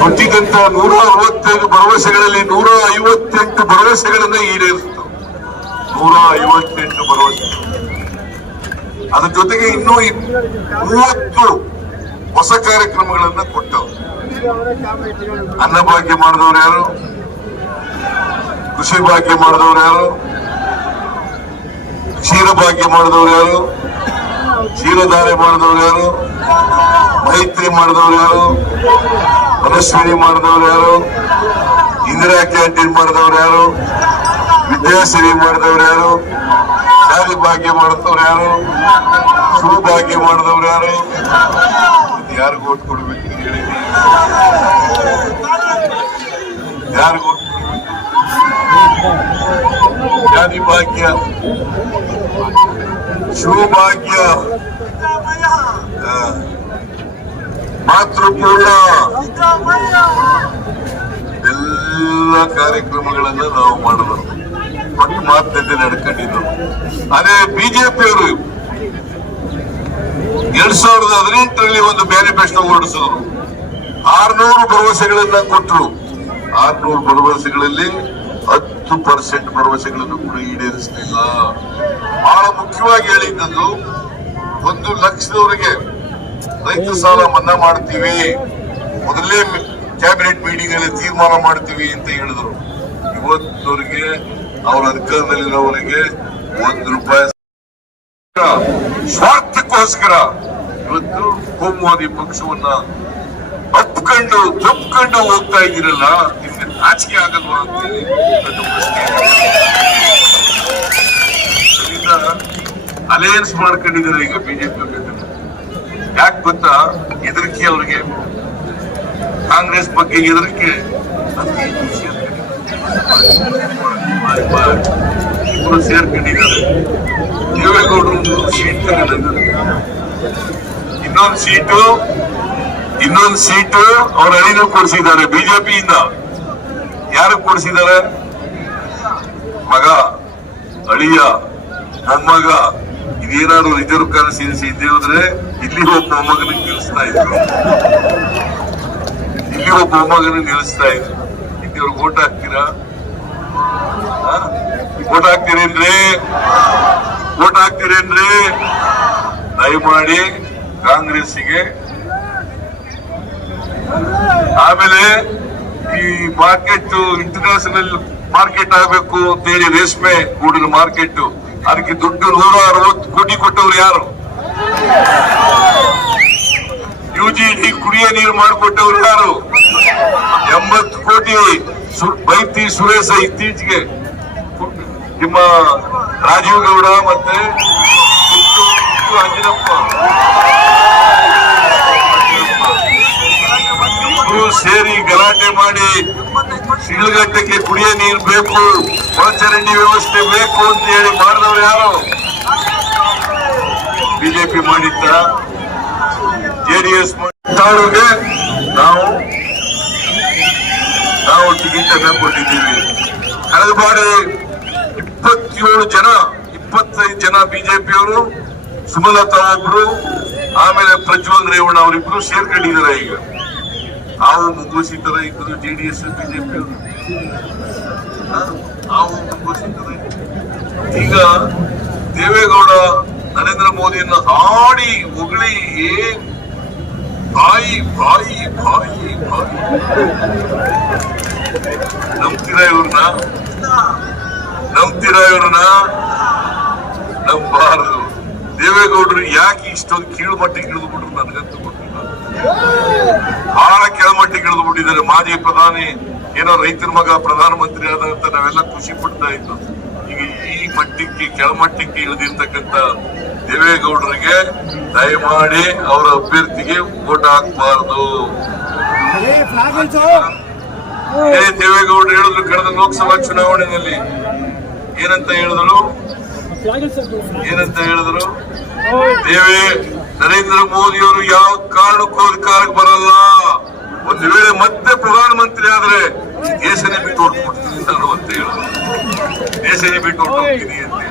ಕೊಟ್ಟಿದ್ದಂತ 165 ಭರವಸೆಗಳಲ್ಲಿ 158 ಭರವಸೆಗಳನ್ನ ಈಡೇರಿಸಿತು. 158 ಭರವಸೆ. ಅದ್ರ ಜೊತೆಗೆ ಇನ್ನೂ 30 ಹೊಸ ಕಾರ್ಯಕ್ರಮಗಳನ್ನ ಕೊಟ್ಟವು. ಅನ್ನಭಾಗ್ಯ ಮಾಡಿದವರು ಯಾರು? ಕೃಷಿ ಭಾಗ್ಯ ಮಾಡಿದವರು ಯಾರು? ಕ್ಷೀರ ಭಾಗ್ಯ ಮಾಡಿದವರು ಯಾರು? ಕ್ಷೀರಧಾರೆ ಮಾಡಿದವರು ಯಾರು? ಮೈತ್ರಿ ಮಾಡಿದವರು ಯಾರು? ಮನಸ್ವಿನಿ ಮಾಡಿದವರು ಯಾರು? ಇಂದಿರಾ ಕ್ಯಾಂಟೀನ್ ಮಾಡಿದವರು ಯಾರು? ವಿದ್ಯಾಸಿರಿ ಮಾಡಿದವರು ಯಾರು? ಶಾಲಿ ಭಾಗ್ಯ ಮಾಡಿದವರು ಯಾರು? ಸೌಭಾಗ್ಯ ಮಾಡಿದವರು ಯಾರು? ಯಾರಿಗೂ ಓಟ್ ಕೊಡ್ಬೇಕು ಹೇಳಿ? ಯಾರಿಗೂ ಓಟ್ ಕೊಡ್ಬೇಕು? ಶಾಲಿ ಭಾಗ್ಯ, ಸೌಭಾಗ್ಯ, ಮಾತೃಪೂರ್ಣ ಎಲ್ಲ ಕಾರ್ಯಕ್ರಮಗಳನ್ನ ನಾವು ಮಾಡಿದ್ರು. ಪಟ್ಟು ಮಾತುಕತೆ ನಡ್ಕೊಂಡಿದ್ರು. ಅದೇ ಬಿಜೆಪಿಯವರು 2018ರಲ್ಲಿ ಒಂದು ಮ್ಯಾನಿಫೆಸ್ಟೋ ಹೊರಡಿಸಿದ್ರು. 600 ಭರವಸೆಗಳನ್ನ ಕೊಟ್ಟರು. 600 ಭರವಸೆಗಳಲ್ಲಿ 10% ಭರವಸೆಗಳನ್ನು ಕೂಡ ಈಡೇರಿಸಲಿಲ್ಲ. ಬಹಳ ಮುಖ್ಯವಾಗಿ ಹೇಳಿದ್ದು, 1 ಲಕ್ಷದವರೆಗೆ ರೈತ ಸಾಲ ಮನ್ನಾ ಮಾಡ್ತೀವಿ, ಮೊದಲೇ ಕ್ಯಾಬಿನೆಟ್ ಮೀಟಿಂಗ್ ಅಲ್ಲಿ ತೀರ್ಮಾನ ಮಾಡ್ತೀವಿ ಅಂತ ಹೇಳಿದ್ರು. ಇವತ್ತವರೆಗೆ ಅವರ ಅಧಿಕಾರದಲ್ಲಿರೋವರೆಗೆ 1 ರೂಪಾಯಿ ಸ್ವಾರ್ಥಕ್ಕೋಸ್ಕರ ಇವತ್ತು ಕೋಮುವಾದಿ ಪಕ್ಷವನ್ನ ತಪ್ಪಿಕೊಂಡು ಹೋಗ್ತಾ ಇದ್ದೀರಲ್ಲ, ನಿಮ್ಗೆ ನಾಚಿಕೆ ಆಗಲ್ವಾ ಅಂತೇಳಿ ಅಲಯನ್ಸ್ ಮಾಡ್ಕೊಂಡಿದ್ದಾರೆ ಈಗ ಬಿಜೆಪಿ. ಯಾಕೆ ಗೊತ್ತಾ? ಹೆದರಿಕೆ ಅವ್ರಿಗೆ, ಕಾಂಗ್ರೆಸ್ ಬಗ್ಗೆ ಹೆದರಿಕೆ. ಇಬ್ಬರು ಸೇರ್ಕೊಂಡಿದ್ದಾರೆ. ದೇವೇಗೌಡರು ಸೀಟ್ ತಗೊಂಡಿದ್ದಾರೆ. ಇನ್ನೊಂದು ಸೀಟು ಅವ್ರ ಅಳಿನೂ ಕೊಡಿಸಿದ್ದಾರೆ ಬಿಜೆಪಿಯಿಂದ. ಯಾರು ಕೊಡಿಸಿದ್ದಾರೆ? ಮಗ, ಅಳಿಯ, ಮೊಮ್ಮಗ. ಇದೇನಾದ್ರು ರಿಸರ್ವ್ ಕಾನ್ಸ್ಟಿಟ್ಯೂನ್ಸಿ ಇದ್ದೇ ಹೋದ್ರೆ ಇಲ್ಲಿ ಒಬ್ಬ ಮೊಮ್ಮಗನ ನಿಲ್ಲಿಸ್ತಾ ಇದ್ರು. ಇಲ್ಲಿ ಒಬ್ಬ ಮೊಮ್ಮಗನ ನಿಲ್ಲಿಸ್ತಾ ಇದ್ರು. ಇಲ್ಲಿ ಅವ್ರಿಗೆ ಓಟ್ ಹಾಕ್ತೀರಾ? ಓಟ್ ಹಾಕ್ತೀರೇನ್ರಿ? ದಯಮಾಡಿ ಕಾಂಗ್ರೆಸ್ಸಿಗೆ. ಆಮೇಲೆ ಈ ಮಾರ್ಕೆಟ್ ಇಂಟರ್ನ್ಯಾಷನಲ್ ಮಾರ್ಕೆಟ್ ಆಗಬೇಕು ಅಂತೇಳಿ ರೇಷ್ಮೆ ಗೂಡಿನ ಮಾರ್ಕೆಟ್, ಅದಕ್ಕೆ ದುಡ್ಡು 160 ಕೋಟಿ ಕೊಟ್ಟವ್ರು ಯಾರು? ಯುಜಿಡಿ ಕುಡಿಯೋ ನೀರು ಮಾಡಿಕೊಟ್ಟವ್ರು ಯಾರು? 80 ಕೋಟಿ ಬೈತಿ ಸುರೇಶ ಇತ್ತೀಚೆಗೆ ನಿಮ್ಮ ರಾಜೀವ್ ಗೌಡ ಮತ್ತೆ ಅಂಜನಪ್ಪ ಸೇರಿ ಗಲಾಟೆ ಮಾಡಿ ಶಿಡ್ಲಘಟ್ಟಕ್ಕೆ ಕುಡಿಯೋ ನೀರು ಬೇಕು, ಒಳಚರಂಡಿ ವ್ಯವಸ್ಥೆ ಬೇಕು ಅಂತ ಹೇಳಿ ಮಾಡಿದವರು ಯಾರು? ಬಿಜೆಪಿ ಮಾಡಿದ್ದ. ಜೆಡಿಎಸ್ ತಾಳುಗೆ ನಾವು ಟಿಕೆಟ್ ಅನ್ನ ಕೊಟ್ಟಿದ್ದೀವಿ. ಕಳೆದ ಬಾರಿ 25 ಜನ ಬಿಜೆಪಿಯವರು, ಸುಮಲತಾ ಒಬ್ರು, ಆಮೇಲೆ ಪ್ರಜ್ವಲ್ ರೇವಣ್ಣ ಅವರಿಬ್ರು ಸೇರ್ಕೊಂಡಿದ್ದಾರೆ. ಈಗ ನಾವು ಮುಂಗುವರಿಸಿದ್ದಾರೆ ಇಬ್ಬರು ಜೆಡಿಎಸ್ ಬಿಜೆಪಿಯವರು. ನಾವು ಮುಂಗುವರಿಸಿದ್ದಾರೆ. ಈಗ ದೇವೇಗೌಡ ನರೇಂದ್ರ ಮೋದಿಯನ್ನ ಹಾಡಿ ಹೊಗಳಿ ಬಾಯಿ ಬಾಯಿ ಬಾಯಿ ಬಾಯಿ ನಂಬ್ತೀರಾ ಇವ್ರನ್ನ? ನಂಬಾರದು. ದೇವೇಗೌಡರು ಯಾಕೆ ಇಷ್ಟೊಂದು ಕೀಳು ಮಟ್ಟಿಗೆ ಇಳಿದು ಬಿಟ್ರು ನನಗಂತೂ ಗೊತ್ತಿಲ್ಲ. ಬಹಳ ಕೆಳಮಟ್ಟಿಗೆ ಇಳಿದು ಬಿಟ್ಟಿದ್ದಾರೆ. ಮಾಜಿ ಪ್ರಧಾನಿ ಏನೋ ರೈತರ ಮಗ ಪ್ರಧಾನಮಂತ್ರಿ ಆದಂತ ನಾವೆಲ್ಲ ಖುಷಿ ಪಡ್ತಾ ಇದ್ದು. ಈಗ ಈ ಮಟ್ಟಕ್ಕೆ ಕೆಳಮಟ್ಟಕ್ಕೆ ಇಳಿದಿರ್ತಕ್ಕಂಥ ದೇವೇಗೌಡರಿಗೆ ದಯಮಾಡಿ ಅವರ ಅಭ್ಯರ್ಥಿಗೆ ವೋಟ್ ಹಾಕಬಾರದು. ದೇವೇಗೌಡರು ಹೇಳಿದ್ರು ಕಳೆದ ಲೋಕಸಭಾ ಚುನಾವಣೆಯಲ್ಲಿ ಏನಂತ ಹೇಳಿದ್ರು? ನರೇಂದ್ರ ಮೋದಿಯವರು ಯಾವ ಕಾರಣಕ್ಕೂ ಅಧಿಕಾರಕ್ಕೆ ಬರಲ್ಲ, ಒಂದು ವೇಳೆ ಮತ್ತೆ ಪ್ರಧಾನಮಂತ್ರಿ ಆದ್ರೆ ದೇಶನೇ ಬಿಟ್ಟು ಹೊರಟ್ಬಿಡ್ತೀನಿ ನಾನು ಅಂತ ಹೇಳಿದ್ರು. ದೇಶನೇ ಬಿಟ್ಟು ಹೊರಟೋಗ್ತೀನಿ ಅಂತ